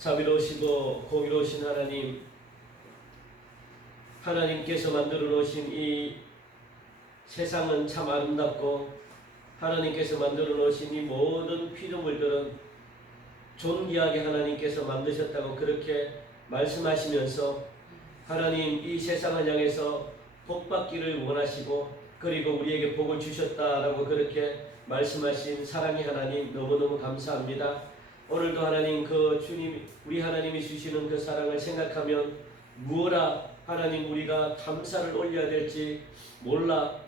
자비로우시고 공의로우신 하나님, 하나님께서 만들어 놓으신 이 세상은 참 아름답고 하나님께서 만들어 놓으신 이 모든 피조물들은 존귀하게 하나님께서 만드셨다고 그렇게 말씀하시면서 하나님 이 세상을 향해서 복받기를 원하시고 그리고 우리에게 복을 주셨다라고 그렇게 말씀하신 사랑의 하나님 너무너무 감사합니다. 오늘도 하나님 그 주님 우리 하나님이 주시는 그 사랑을 생각하면 무엇라 하나님 우리가 감사를 올려야 될지 몰라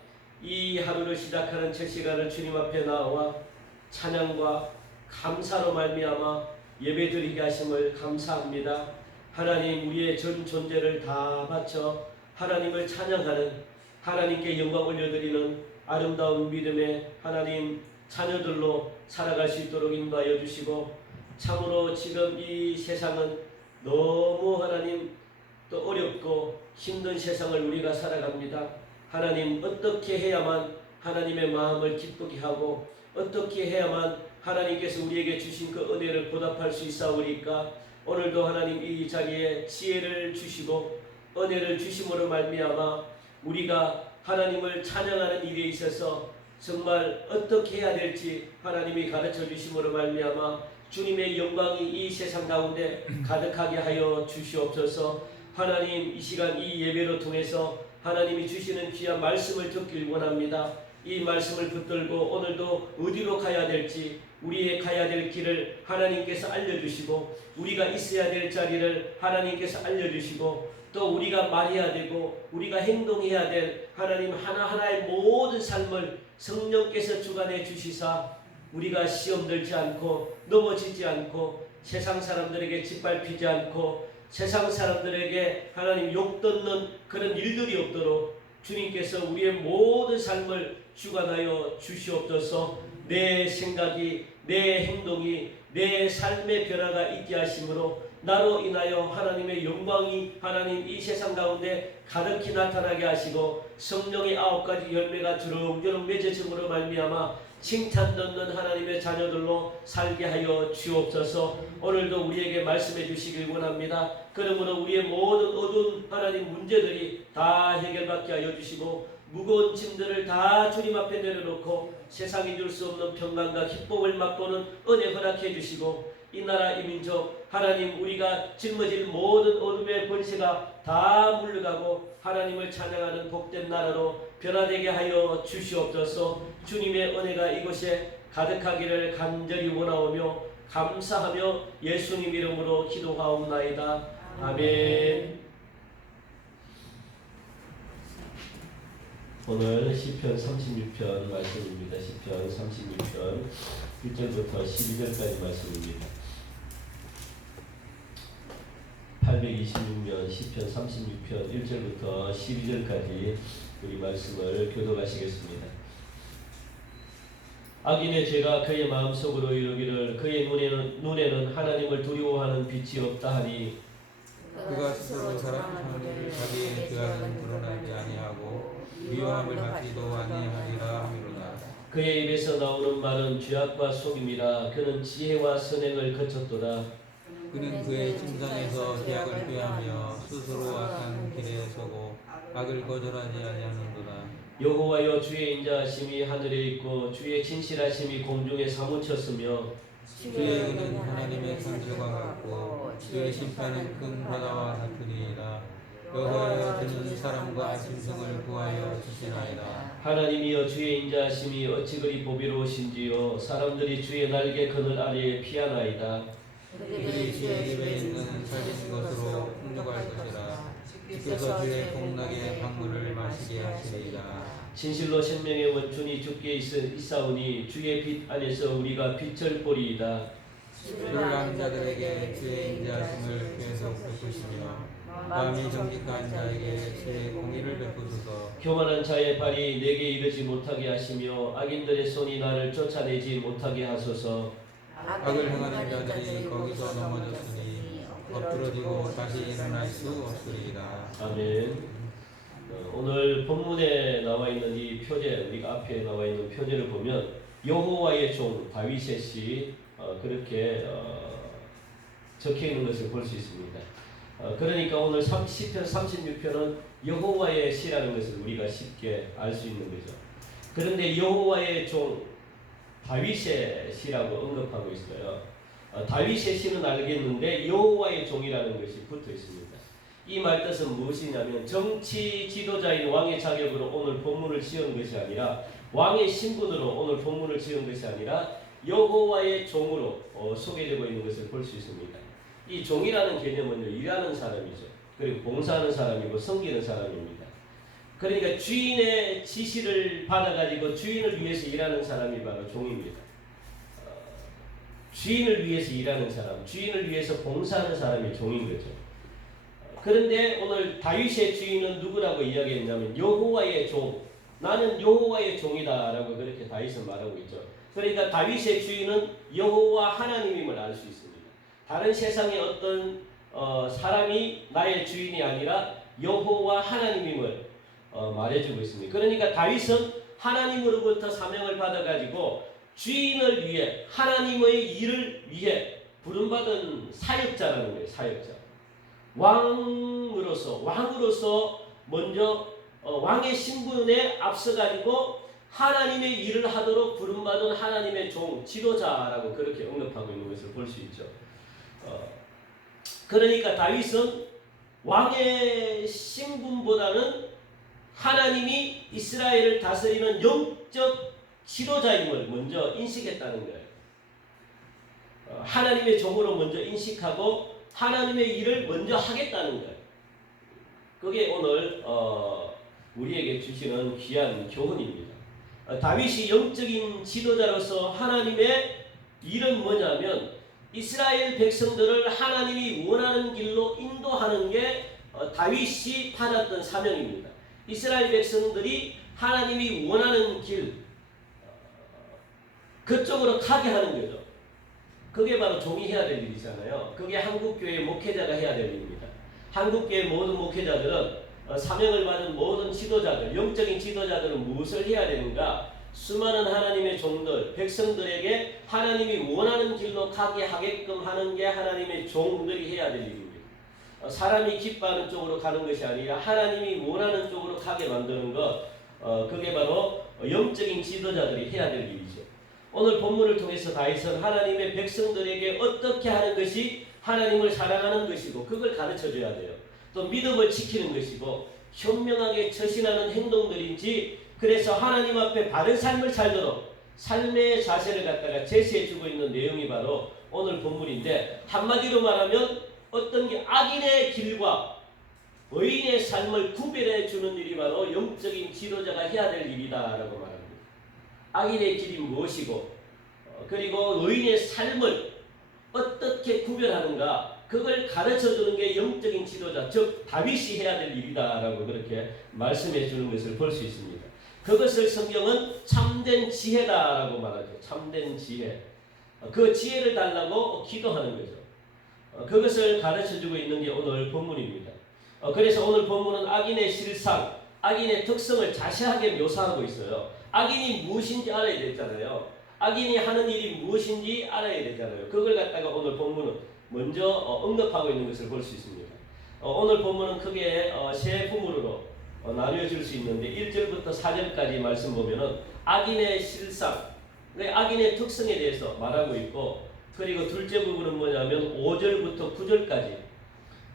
이 하루를 시작하는 첫 시간을 주님 앞에 나와 찬양과 감사로 말미암아 예배드리게 하심을 감사합니다. 하나님 우리의 전 존재를 다 바쳐 하나님을 찬양하는 하나님께 영광 올려드리는 아름다운 믿음의 하나님 자녀들로 살아갈 수 있도록 인도하여 주시고 참으로 지금 이 세상은 너무 하나님 또 어렵고 힘든 세상을 우리가 살아갑니다. 하나님 어떻게 해야만 하나님의 마음을 기쁘게 하고 어떻게 해야만 하나님께서 우리에게 주신 그 은혜를 보답할 수 있사오리까. 오늘도 하나님 이 자리에 지혜를 주시고 은혜를 주심으로 말미암아 우리가 하나님을 찬양하는 일에 있어서 정말 어떻게 해야 될지 하나님이 가르쳐 주심으로 말미암아 주님의 영광이 이 세상 가운데 가득하게 하여 주시옵소서. 하나님 이 시간 이 예배로 통해서 하나님이 주시는 귀한 말씀을 듣길 원합니다. 이 말씀을 붙들고 오늘도 어디로 가야 될지 우리의 가야 될 길을 하나님께서 알려주시고 우리가 있어야 될 자리를 하나님께서 알려주시고 또 우리가 말해야 되고 우리가 행동해야 될 하나님 하나하나의 모든 삶을 성령께서 주관해 주시사 우리가 시험 들지 않고 넘어지지 않고 세상 사람들에게 짓밟히지 않고 세상 사람들에게 하나님 욕 듣는 그런 일들이 없도록 주님께서 우리의 모든 삶을 주관하여 주시옵소서. 내 생각이 내 행동이 내 삶의 변화가 있게 하심으로 나로 인하여 하나님의 영광이 하나님 이 세상 가운데 가득히 나타나게 하시고 성령의 9가지 열매가 주렁주렁 맺어짐으로 말미암아 칭찬 듣는 하나님의 자녀들로 살게 하여 주옵소서. 오늘도 우리에게 말씀해 주시길 원합니다. 그러므로 우리의 모든 어두운 하나님 문제들이 다 해결받게 하여 주시고 무거운 짐들을 다 주님 앞에 내려놓고 세상이 줄 수 없는 평강과 기쁨을 맛보는 은혜 허락해 주시고 이 나라 이 민족 하나님 우리가 짊어질 모든 어둠의 권세가 다 물러가고 하나님을 찬양하는 복된 나라로 변화되게 하여 주시옵소서. 주님의 은혜가 이곳에 가득하기를 간절히 원하오며 감사하며 예수님 이름으로 기도하옵나이다. 아멘. 오늘 시편 36편 말씀입니다. 시편 36편 1절부터 12절까지 말씀입니다. 826년 시편 36편 1절부터 12절까지 우리 말씀을 교독하시겠습니다. 악인의 죄가 그의 마음속으로 이르기를 그의 눈에는 하나님을 두려워하는 빛이 없다 하니 그가 스스로 사람을 자기의 죄악은 드러나지 아니하고 미워함을 받지도 아니하리라 하미로다. 그의 입에서 나오는 말은 죄악과 속임이라. 그는 지혜와 선행을 거쳤도다. 그는 그의 침상에서 죄악을 꾀하며 스스로 악한 길에 서고 악을 거절하지 아니하는도다. 여호와여 주의 인자하심이 하늘에 있고 주의 진실하심이 공중에 사무쳤으며 주의 의는 하나님의 산들과 같고 주의 심판은 큰 바다와 같으리이다. 여호와여 주는 사람과 짐승을 구하여 주시나이다. 하나님이여 주의 인자하심이 어찌 그리 보비로우신지요. 사람들이 주의 날개 그늘 아래에 피하나이다. 그들이 주의 입에 있는 살린 것으로 풍족할 것이라. 주께서 주의 복락의 강물을 마시게 하시리이다. 진실로 생명의 원천이 주께 있사오니 주의 빛 안에서 우리가 빛을 보리이다. 주를 아는 자들에게 주의 인자하심을 계속 베푸시며 마음이 정직한 자에게 주의 공의를 베푸소서. 교만한 자의 발이 내게 이르지 못하게 하시며 악인들의 손이 나를 쫓아내지 못하게 하소서. 악을 행하는 자들이 거기서 넘어졌으니 엎드러지고 다시 일어날 수 없으리이다. 아멘. 오늘 본문에 나와 있는 이 표제, 우리가 앞에 나와 있는 표제를 보면 여호와의 종 다윗의 시 그렇게 적혀 있는 것을 볼 수 있습니다. 그러니까 오늘 시편 36편은 여호와의 시라는 것을 우리가 쉽게 알 수 있는 거죠. 그런데 여호와의 종 다윗의 시라고 언급하고 있어요. 다윗의 시는 알겠는데 여호와의 종이라는 것이 붙어 있습니다. 이 말 뜻은 무엇이냐면 정치 지도자인 왕의 자격으로 오늘 본문을 지은 것이 아니라 왕의 신분으로 오늘 본문을 지은 것이 아니라 여호와의 종으로 소개되고 있는 것을 볼 수 있습니다. 이 종이라는 개념은요, 일하는 사람이죠. 그리고 봉사하는 사람이고 섬기는 사람입니다. 그러니까 주인의 지시를 받아가지고 주인을 위해서 일하는 사람이 바로 종입니다. 주인을 위해서 일하는 사람, 주인을 위해서 봉사하는 사람이 종인 거죠. 그런데 오늘 다윗의 주인은 누구라고 이야기했냐면 여호와의 종, 나는 여호와의 종이다라고 그렇게 다윗은 말하고 있죠. 그러니까 다윗의 주인은 여호와 하나님임을 알 수 있습니다. 다른 세상의 어떤 사람이 나의 주인이 아니라 여호와 하나님임을 말해주고 있습니다. 그러니까 다윗은 하나님으로부터 사명을 받아가지고 주인을 위해 하나님의 일을 위해 부름받은 사역자라는 거예요. 사역자. 왕으로서 먼저 왕의 신분에 앞서가지고 하나님의 일을 하도록 부름받은 하나님의 종, 지도자라고 그렇게 언급하고 있는 것을 볼 수 있죠. 그러니까 다윗은 왕의 신분보다는 하나님이 이스라엘을 다스리는 영적 지도자임을 먼저 인식했다는 거예요. 하나님의 종으로 먼저 인식하고 하나님의 일을 먼저 하겠다는 거예요. 그게 오늘 우리에게 주시는 귀한 교훈입니다. 다윗이 영적인 지도자로서 하나님의 일은 뭐냐면 이스라엘 백성들을 하나님이 원하는 길로 인도하는 게 다윗이 받았던 사명입니다. 이스라엘 백성들이 하나님이 원하는 길 그쪽으로 가게 하는 거죠. 그게 바로 종이 해야 될 일이잖아요. 그게 한국교회 목회자가 해야 될 일입니다. 한국교회 모든 목회자들은 사명을 받은 모든 지도자들, 영적인 지도자들은 무엇을 해야 되는가? 수많은 하나님의 종들, 백성들에게 하나님이 원하는 길로 가게 하게끔 하는 게 하나님의 종들이 해야 될 일입니다. 사람이 기뻐하는 쪽으로 가는 것이 아니라 하나님이 원하는 쪽으로 가게 만드는 것, 그게 바로 영적인 지도자들이 해야 될 일이죠. 오늘 본문을 통해서 다윗은 하나님의 백성들에게 어떻게 하는 것이 하나님을 사랑하는 것이고 그걸 가르쳐줘야 돼요. 또 믿음을 지키는 것이고 현명하게 처신하는 행동들인지 그래서 하나님 앞에 바른 삶을 살도록 삶의 자세를 갖다가 제시해주고 있는 내용이 바로 오늘 본문인데 한마디로 말하면 어떤 게 악인의 길과 의인의 삶을 구별해주는 일이 바로 영적인 지도자가 해야 될 일이다라고 말합니다. 악인의 길이 무엇이고 그리고 의인의 삶을 어떻게 구별하는가 그걸 가르쳐주는 게 영적인 지도자 즉 다윗이 해야 될 일이다라고 그렇게 말씀해 주는 것을 볼 수 있습니다. 그것을 성경은 참된 지혜다라고 말하죠. 참된 지혜. 그 지혜를 달라고 기도하는 거죠. 그것을 가르쳐주고 있는 게 오늘 본문입니다. 그래서 오늘 본문은 악인의 실상, 악인의 특성을 자세하게 묘사하고 있어요. 악인이 무엇인지 알아야 되잖아요. 악인이 하는 일이 무엇인지 알아야 되잖아요. 그걸 갖다가 오늘 본문은 먼저 언급하고 있는 것을 볼 수 있습니다. 오늘 본문은 크게 세 부문으로 나뉘어질 수 있는데 1절부터 4절까지 말씀 보면은 악인의 실상, 악인의 특성에 대해서 말하고 있고 그리고 둘째 부분은 뭐냐면 5절부터 9절까지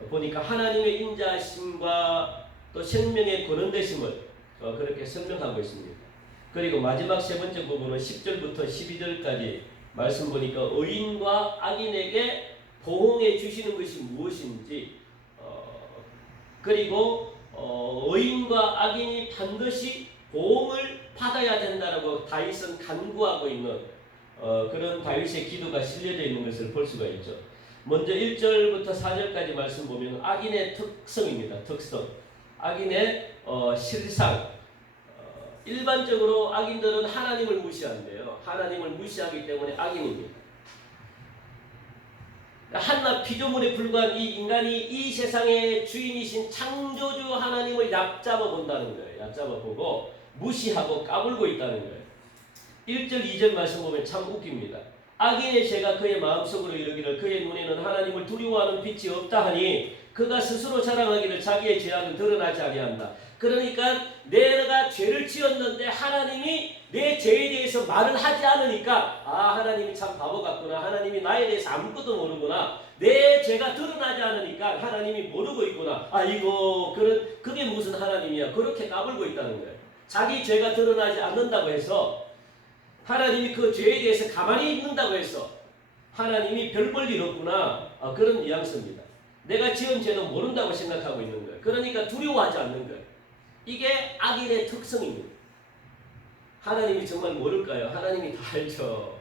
보니까 하나님의 인자하심과 또 생명의 권능되심을 그렇게 설명하고 있습니다. 그리고 마지막 세 번째 부분은 10절부터 12절까지 말씀 보니까 의인과 악인에게 보응해 주시는 것이 무엇인지 그리고 의인과 악인이 반드시 보응을 받아야 된다라고 다윗은 간구하고 있는 그런 다윗의 기도가 실려져 있는 것을 볼 수가 있죠. 먼저 1절부터 4절까지 말씀 보면 악인의 특성입니다. 특성. 악인의 실상. 일반적으로 악인들은 하나님을 무시한대요. 하나님을 무시하기 때문에 악인입니다. 한낱 피조물에 불과한 이 인간이 이 세상의 주인이신 창조주 하나님을 얕잡아 본다는 거예요. 얕잡아 보고 무시하고 까불고 있다는 거예요. 1절, 2절 말씀 보면 참 웃깁니다. 악인의 죄가 그의 마음속으로 이르기를 그의 눈에는 하나님을 두려워하는 빛이 없다 하니 그가 스스로 자랑하기를 자기의 죄악은 드러나지 아니한다. 그러니까 내가 죄를 지었는데 하나님이 내 죄에 대해서 말을 하지 않으니까 하나님이 참 바보 같구나. 하나님이 나에 대해서 아무것도 모르구나. 내 죄가 드러나지 않으니까 하나님이 모르고 있구나. 이거 그게 무슨 하나님이야. 그렇게 까불고 있다는 거예요. 자기 죄가 드러나지 않는다고 해서 하나님이 그 죄에 대해서 가만히 있는다고 해서 하나님이 별 볼 일 없구나. 그런 뉘앙스입니다. 내가 지은 죄도 모른다고 생각하고 있는 거예요. 그러니까 두려워하지 않는 거예요. 이게 악인의 특성입니다. 하나님이 정말 모를까요? 하나님이 다 알죠.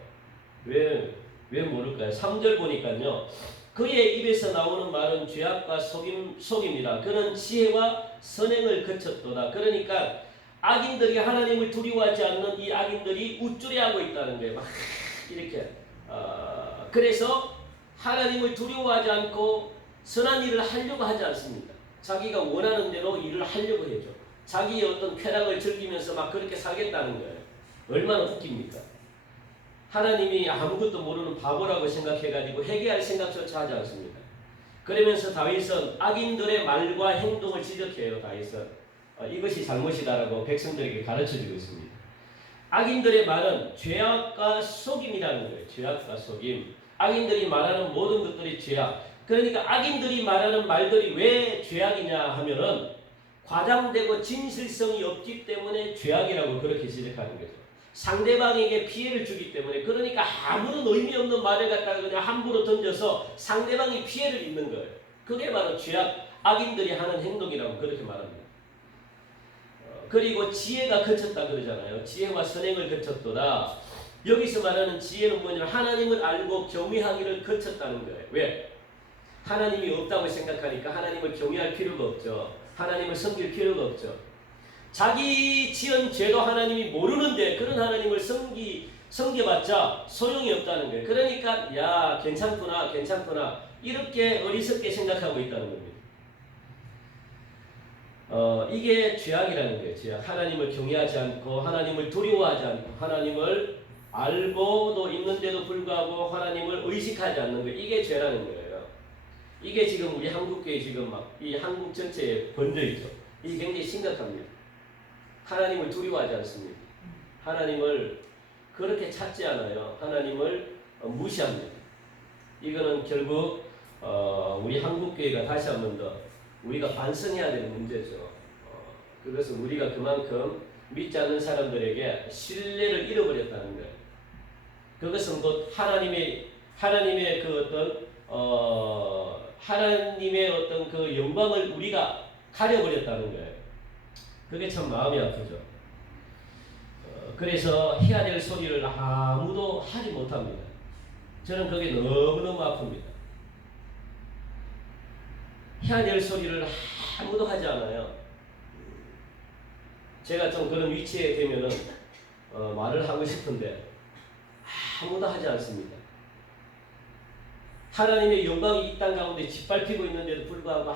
왜 모를까요? 3절 보니까요. 그의 입에서 나오는 말은 죄악과 속임이라. 그는 지혜와 선행을 거쳤도다. 그러니까 악인들이 하나님을 두려워하지 않는 이 악인들이 우쭐해하고 있다는 거예요. 막 이렇게. 그래서 하나님을 두려워하지 않고 선한 일을 하려고 하지 않습니다. 자기가 원하는 대로 일을 하려고 해죠. 자기의 어떤 쾌락을 즐기면서 막 그렇게 살겠다는 거예요. 얼마나 웃깁니까? 하나님이 아무것도 모르는 바보라고 생각해가지고 회개할 생각조차 하지 않습니다. 그러면서 다윗은 악인들의 말과 행동을 지적해요. 다윗은 이것이 잘못이다라고 백성들에게 가르쳐주고 있습니다. 악인들의 말은 죄악과 속임이라는 거예요. 죄악과 속임. 악인들이 말하는 모든 것들이 죄악. 그러니까 악인들이 말하는 말들이 왜 죄악이냐 하면은 과장되고 진실성이 없기 때문에 죄악이라고 그렇게 지적하는 거죠. 상대방에게 피해를 주기 때문에. 그러니까 아무런 의미 없는 말을 갖다가 그냥 함부로 던져서 상대방이 피해를 입는 거예요. 그게 바로 죄악, 악인들이 하는 행동이라고 그렇게 말합니다. 그리고 지혜가 거쳤다 그러잖아요. 지혜와 선행을 거쳤도다. 여기서 말하는 지혜는 뭐냐면 하나님을 알고 경외하기를 거쳤다는 거예요. 왜? 하나님이 없다고 생각하니까 하나님을 경외할 필요가 없죠. 하나님을 섬길 필요가 없죠. 자기 지은 죄도 하나님이 모르는데 그런 하나님을 섬겨봤자 소용이 없다는 거예요. 그러니까 야 괜찮구나 이렇게 어리석게 생각하고 있다는 겁니다. 이게 죄악이라는 거예요. 죄악. 하나님을 경외하지 않고 하나님을 두려워하지 않고 하나님을 알고도 있는데도 불구하고 하나님을 의식하지 않는 거. 이게 죄라는 거예요. 이게 지금 우리 한국교회 지금 막 이 한국 전체에 번져 있죠. 이게 굉장히 심각합니다. 하나님을 두려워하지 않습니다. 하나님을 그렇게 찾지 않아요. 하나님을 무시합니다. 이거는 결국 우리 한국교회가 다시 한 번 더 우리가 반성해야 되는 문제죠. 그것은 우리가 그만큼 믿지 않는 사람들에게 신뢰를 잃어버렸다는 거예요. 그것은 곧 하나님의 그 하나님의 어떤 그 영광을 우리가 가려버렸다는 거예요. 그게 참 마음이 아프죠. 그래서 해야 될 소리를 아무도 하지 못합니다. 저는 그게 너무너무 아픕니다. 해야 될 소리를 아무도 하지 않아요. 제가 좀 그런 위치에 되면은 말을 하고 싶은데 아무도 하지 않습니다. 하나님의 영광이 이 땅 가운데 짓밟히고 있는데도 불구하고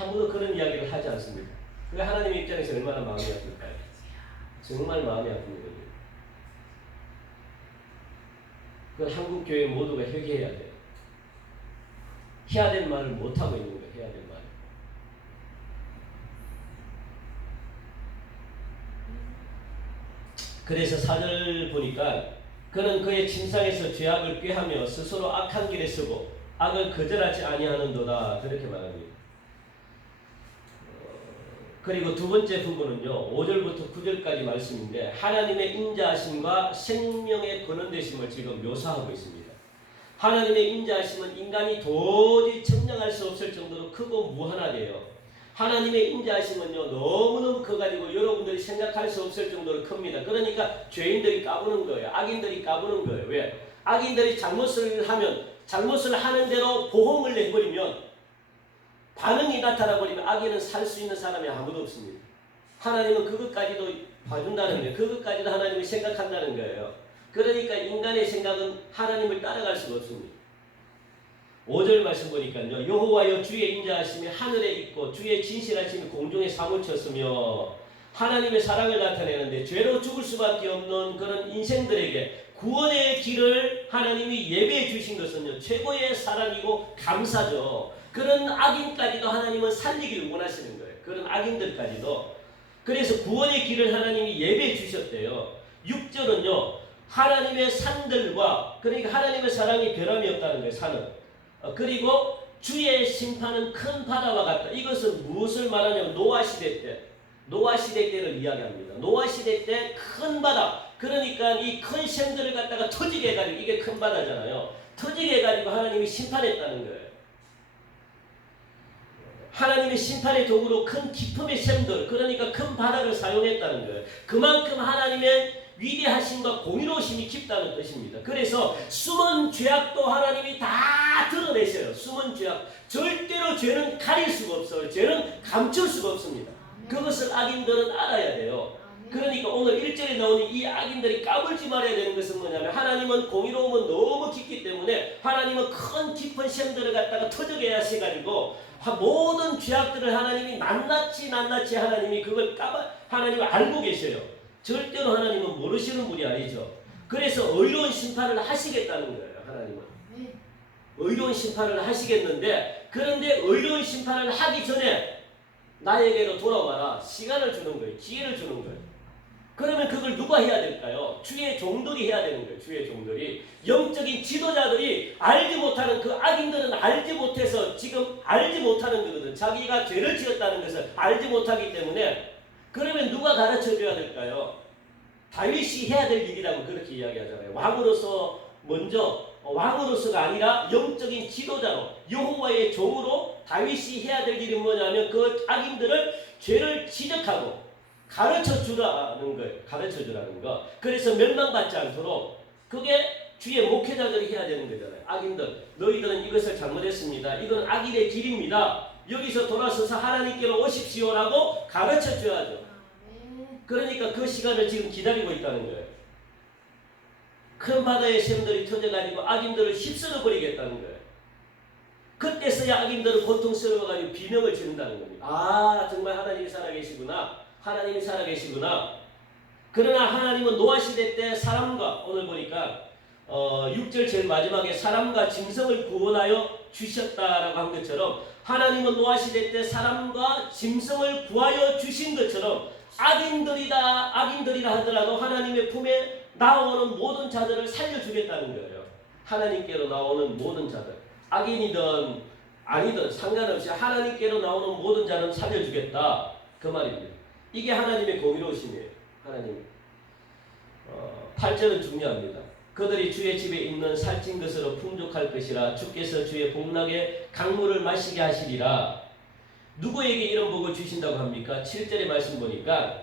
아무도 그런 이야기를 하지 않습니다. 그게 하나님의 입장에서 얼마나 마음이 아플까요? 정말 마음이 아픕니다. 그 한국 교회 모두가 회개해야 돼요. 해야 될 말을 못 하고 있는 거예요. 해야 될 말. 그래서 4절 보니까 그는 그의 침상에서 죄악을 꾀하며 스스로 악한 길에 서고 악을 거절하지 아니하는도다. 그렇게 말합니다. 그리고 두 번째 부분은요. 5절부터 9절까지 말씀인데 하나님의 인자하심과 생명의 근원되심을 지금 묘사하고 있습니다. 하나님의 인자하심은 인간이 도저히 측량할 수 없을 정도로 크고 무한하대요. 하나님의 인자하심은요 너무너무 커가지고 여러분들이 생각할 수 없을 정도로 큽니다. 그러니까 죄인들이 까부는 거예요. 악인들이 까부는 거예요. 왜? 악인들이 잘못을 하는 대로 보응을 내버리면 반응이 나타나버리면 악인은 살 수 있는 사람이 아무도 없습니다. 하나님은 그것까지도 봐준다는 거예요. 그것까지도 하나님이 생각한다는 거예요. 그러니까 인간의 생각은 하나님을 따라갈 수가 없습니다. 5절 말씀 보니까요. 여호와여 주의 인자하심이 하늘에 있고 주의 진실하심이 공중에 사무쳤으며 하나님의 사랑을 나타내는데 죄로 죽을 수밖에 없는 그런 인생들에게 구원의 길을 하나님이 예배해 주신 것은요, 최고의 사랑이고 감사죠. 그런 악인까지도 하나님은 살리기를 원하시는 거예요. 그런 악인들까지도. 그래서 구원의 길을 하나님이 예배해 주셨대요. 6절은요, 하나님의 산들과, 그러니까 하나님의 사랑이 변함이 없다는 거예요, 산은. 그리고 주의 심판은 큰 바다와 같다. 이것은 무엇을 말하냐면 노아 시대 때를 이야기합니다. 노아 시대 때 큰 바다, 그러니까 이 큰 샘들을 갖다가 터지게 해가지고, 이게 큰 바다잖아요. 터지게 해가지고 하나님이 심판했다는 거예요. 하나님의 심판의 도구로 큰 기품의 샘들, 그러니까 큰 바다를 사용했다는 거예요. 그만큼 하나님의 위대하심과 공의로우심이 깊다는 뜻입니다. 그래서 숨은 죄악도 하나님이 다 드러내셔요. 숨은 죄악. 절대로 죄는 가릴 수가 없어요. 죄는 감출 수가 없습니다. 그것을 악인들은 알아야 돼요. 그러니까 오늘 1절에 나오는 이 악인들이 까불지 말아야 되는 것은 뭐냐면, 하나님은 공의로움은 너무 깊기 때문에 하나님은 큰 깊은 샘들을 갖다가 터져게 하셔가지고 모든 죄악들을 하나님이 낱낱이 하나님이 그걸 하나님은 알고 계셔요. 절대로 하나님은 모르시는 분이 아니죠. 그래서 의로운 심판을 하시겠다는 거예요. 하나님은 의로운 심판을 하시겠는데, 그런데 의로운 심판을 하기 전에 나에게로 돌아와라, 시간을 주는 거예요. 기회를 주는 거예요. 그러면 그걸 누가 해야 될까요? 주의 종들이 해야 되는 거예요. 주의 종들이. 영적인 지도자들이 알지 못하는, 그 악인들은 알지 못해서 지금 알지 못하는 거거든. 자기가 죄를 지었다는 것을 알지 못하기 때문에. 그러면 누가 가르쳐줘야 될까요? 다윗이 해야 될 일이라고 그렇게 이야기하잖아요. 왕으로서 먼저, 왕으로서가 아니라 영적인 지도자로, 여호와의 종으로 다윗이 해야 될 일이 뭐냐면 그 악인들을 죄를 지적하고 가르쳐 주라는 거예요. 가르쳐 주라는 거. 그래서 멸망받지 않도록, 그게 주의 목회자들이 해야 되는 거잖아요. 악인들, 너희들은 이것을 잘못했습니다. 이건 악인의 길입니다. 여기서 돌아서서 하나님께로 오십시오라고 가르쳐 줘야죠. 그러니까 그 시간을 지금 기다리고 있다는 거예요. 큰 바다의 샘들이 터져가지고 악인들을 휩쓸어 버리겠다는 거예요. 그때서야 악인들은 고통스러워가지고 비명을 지른다는 겁니다. 아, 정말 하나님이 살아계시구나. 하나님이 살아계시구나. 그러나 하나님은 노아 시대 때 사람과, 오늘 보니까 6절 제일 마지막에 사람과 짐승을 구원하여 주셨다라고 한 것처럼, 하나님은 노아 시대 때 사람과 짐승을 구하여 주신 것처럼 악인들이라 하더라도 하나님의 품에 나오는 모든 자들을 살려주겠다는 거예요. 하나님께로 나오는 모든 자들, 악인이든 아니든 상관없이 하나님께로 나오는 모든 자는 살려주겠다, 그 말입니다. 이게 하나님의 공의로우심이에요. 하나님. 8절은 중요합니다. 그들이 주의 집에 있는 살찐 것으로 풍족할 것이라, 주께서 주의 복락의 강물을 마시게 하시리라. 누구에게 이런 복을 주신다고 합니까? 7절의 말씀 보니까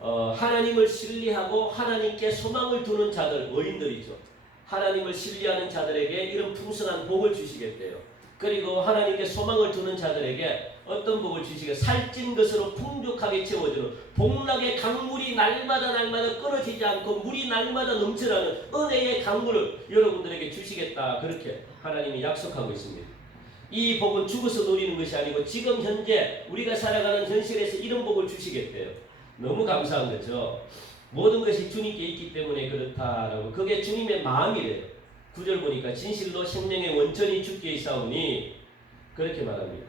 하나님을 신뢰하고 하나님께 소망을 두는 자들, 의인들이죠. 하나님을 신뢰하는 자들에게 이런 풍성한 복을 주시겠대요. 그리고 하나님께 소망을 두는 자들에게 어떤 복을 주시겠어요? 살찐 것으로 풍족하게 채워주는 복락의 강물이 날마다 끊어지지 않고 물이 날마다 넘쳐나는 은혜의 강물을 여러분들에게 주시겠다, 그렇게 하나님이 약속하고 있습니다. 이 복은 죽어서 누리는 것이 아니고 지금 현재 우리가 살아가는 현실에서 이런 복을 주시겠대요. 너무 감사한 거죠. 모든 것이 주님께 있기 때문에 그렇다라고. 그게 주님의 마음이래요. 9절 보니까 진실로 생명의 원천이 주께 있사오니, 그렇게 말합니다.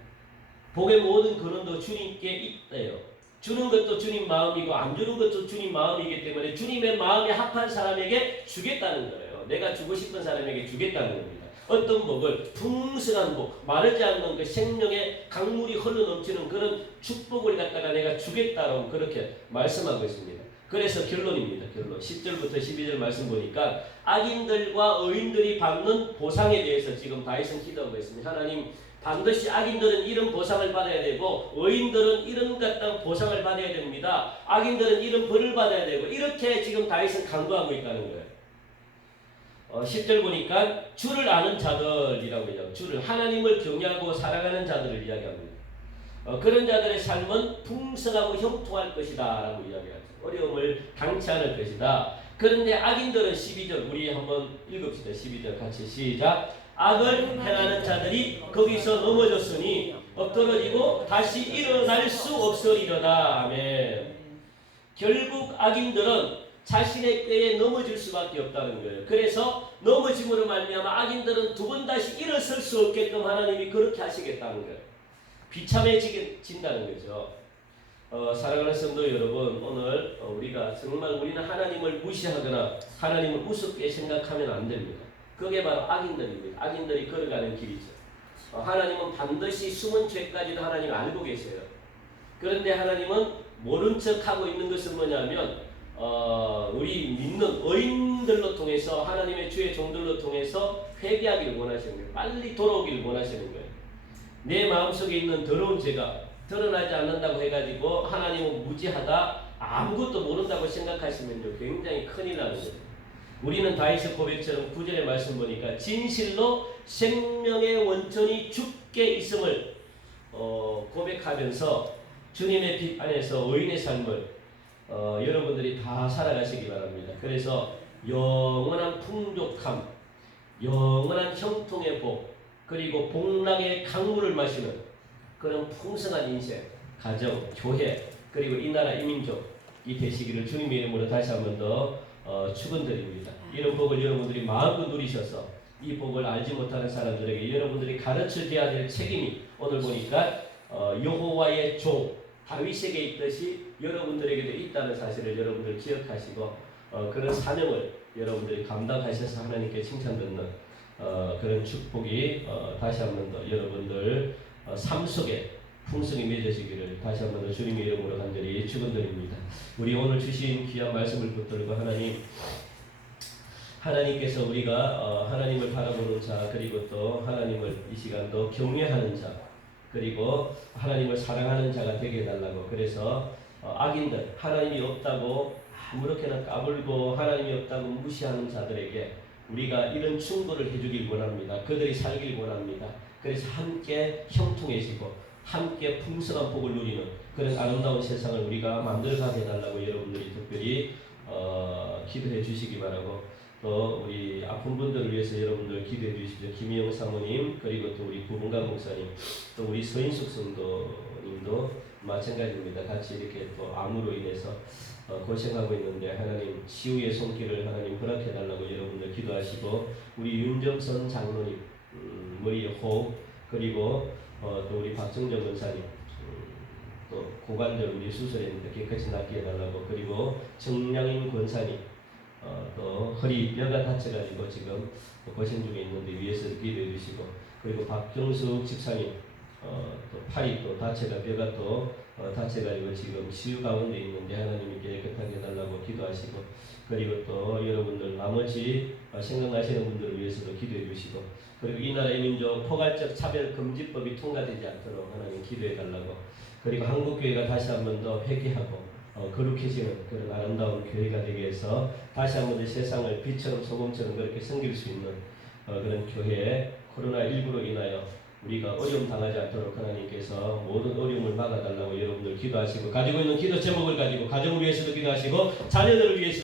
복의 모든 근원도 주님께 있대요. 주는 것도 주님 마음이고 안 주는 것도 주님 마음이기 때문에 주님의 마음에 합한 사람에게 주겠다는 거예요. 내가 주고 싶은 사람에게 주겠다는 겁니다. 어떤 복을? 풍성한 복, 마르지 않는 그 생명의 강물이 흘러넘치는 그런 축복을 갖다가 내가 주겠다라고 그렇게 말씀하고 있습니다. 그래서 결론입니다. 결론. 10절부터 12절 말씀 보니까 악인들과 의인들이 받는 보상에 대해서 지금 다윗은 기도하고 있습니다. 하나님, 반드시 악인들은 이런 보상을 받아야 되고 의인들은 이런 같은 보상을 받아야 됩니다. 악인들은 이런 벌을 받아야 되고, 이렇게 지금 다윗은 강구하고 있다는 거예요. 10절 보니까 주를 아는 자들이라고 얘기하고, 주를, 하나님을 경외하고 사랑하는 자들을 이야기합니다. 그런 자들의 삶은 풍성하고 형통할 것이다 라고 이야기하죠. 어려움을 당치 않을 것이다. 그런데 악인들은 12절, 우리 한번 읽읍시다. 12절 같이 시작. 악을 행하는 자들이 거기서 넘어졌으니 엎드러지고 다시 일어날 수 없으리로다. 아멘. 결국 악인들은 자신의 꾀에 넘어질 수밖에 없다는 거예요. 그래서 넘어짐으로 말미암아 악인들은 두 번 다시 일어설 수 없게끔 하나님이 그렇게 하시겠다는 거예요. 비참해진다는 거죠. 사랑하는 성도 여러분, 오늘 우리가 정말 우리는 하나님을 무시하거나 하나님을 우습게 생각하면 안 됩니다. 그게 바로 악인들입니다. 악인들이 걸어가는 길이죠. 하나님은 반드시 숨은 죄까지도 하나님 알고 계세요. 그런데 하나님은 모른 척하고 있는 것은 뭐냐면 우리 믿는 의인들로 통해서 하나님의 주의 종들로 통해서 회개하기를 원하시는 거예요. 빨리 돌아오기를 원하시는 거예요. 내 마음속에 있는 더러운 죄가 드러나지 않는다고 해가지고 하나님은 무지하다, 아무것도 모른다고 생각하시면요 굉장히 큰일 나는 거예요. 우리는 다윗의 고백처럼 9절의 말씀 보니까 진실로 생명의 원천이 주께 있음을 고백하면서 주님의 빛 안에서 의인의 삶을 여러분들이 다 살아가시기 바랍니다. 그래서 영원한 풍족함, 영원한 형통의 복, 그리고 복락의 강물을 마시는 그런 풍성한 인생, 가정, 교회, 그리고 이 나라 이민족이 되시기를 주님의 이름으로 다시 한 번 더 축원드립니다. 이런 복을 여러분들이 마음껏 누리셔서 이 복을 알지 못하는 사람들에게 여러분들이 가르쳐줘야 될 책임이 오늘 보니까 여호와의 종 다윗에게 있듯이 여러분들에게도 있다는 사실을 여러분들 기억하시고 그런 사명을 여러분들이 감당하셔서 하나님께 칭찬듣는 그런 축복이 다시 한 번 더 여러분들 삶 속에 풍성히 맺어지기를 다시 한 번 더 주님의 이름으로 간절히 축원드립니다. 우리 오늘 주신 귀한 말씀을 붙들고 하나님께서 우리가 하나님을 바라보는 자, 그리고 또 하나님을 이 시간도 경외하는 자, 그리고 하나님을 사랑하는 자가 되게 해달라고. 그래서 악인들, 하나님이 없다고 아무렇게나 까불고 하나님이 없다고 무시하는 자들에게 우리가 이런 충고를 해주길 원합니다. 그들이 살길 원합니다. 그래서 함께 형통해지고 함께 풍성한 복을 누리는 그런 아름다운 세상을 우리가 만들어가게 해달라고 여러분들이 특별히 기도해 주시기 바라고, 또 우리 아픈 분들을 위해서 여러분들 기도해 주십시오. 김희영 사모님, 그리고 또 우리 구봉강 목사님, 또 우리 서인숙 성도님도 마찬가지입니다. 같이 이렇게 또 암으로 인해서 고생하고 있는데 하나님 치유의 손길을 하나님 허락해 달라고 여러분들 기도하시고, 우리 윤정선 장로님 머리에 호흡, 그리고 또 우리 박정정 권사님 또 고관절 우리 수술했는데 깨끗이 낫게 해달라고, 그리고 정량인 권사님 또 허리 뼈가 다쳐가지고 지금 고생 중에 있는데 위에서 기도해 주시고, 그리고 박정숙 집사님 또 팔이 또 다쳐가 뼈가 또 다쳐가지고 지금 치유 가운데 있는데 하나님이 깨끗하게 해달라고 기도하시고, 그리고 또 여러분들 나머지 생각나시는 분들을 위해서도 기도해 주시고, 그리고 이 나라의 민족 포괄적 차별금지법이 통과되지 않도록 하나님 기도해 달라고, 그리고 한국교회가 다시 한 번 더 회개하고 거룩해지는 그런 아름다운 교회가 되게 해서 다시 한 번 더 세상을 빛처럼 소금처럼 그렇게 섬길 수 있는 그런 교회에 코로나19로 인하여 우리가 어려움 당하지 않도록 하나님께서 모든 어려움을 막아달라고 여러분들 기도하시고, 가지고 있는 기도 제목을 가지고 가정을 위해서도 기도하시고 자녀들을 위해서